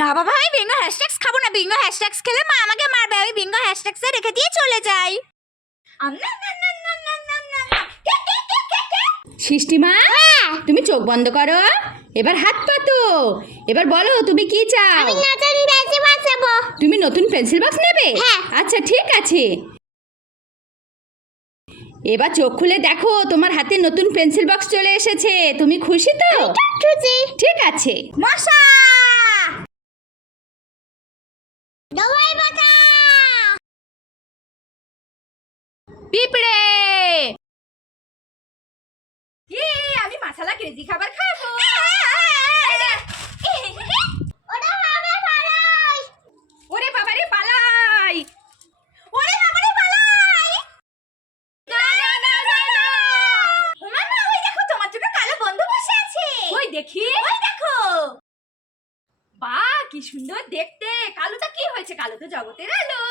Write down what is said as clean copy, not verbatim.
না বাবা, আমি বিঙ্গো হ্যাশট্যাগস খাবো না। বিঙ্গো হ্যাশট্যাগস খেলে মা আমাকে মারবে। আমি বিঙ্গো হ্যাশট্যাগসে রেখে দিয়ে চলে যাই। সৃষ্টিমা, তুমি চোখ বন্ধ করো, এবার হাত পাতো। এবার বলো তুমি কি চাও? আমি নতুন পেন্সিল বক্স নেব। তুমি নতুন পেন্সিল বক্স নেবে? হ্যাঁ। আচ্ছা ঠিক আছে, এবার চোখ খুলে দেখো তোমার হাতে নতুন পেন্সিল বক্স চলে এসেছে। তুমি খুশি তো? খুশি। ঠিক আছে। মশা! দৌড়াই বাঁচা। পিঁপড়ে! আমি মশলা ক্রেজি খাবার খাবো। ওরা বাবা পালাই। ওরে বাবারে পালাই! ওরে বাবারে পালাই! না না না না না! ওমা মা, ওই দেখো তোমার জন্য কালো বন্ধু বসে আছে। ওই দেখি। ওই দেখো। বাহ, কি সুন্দর দেখতে। কালোটা কি হয়েছে? কালো তো জগতের আলো।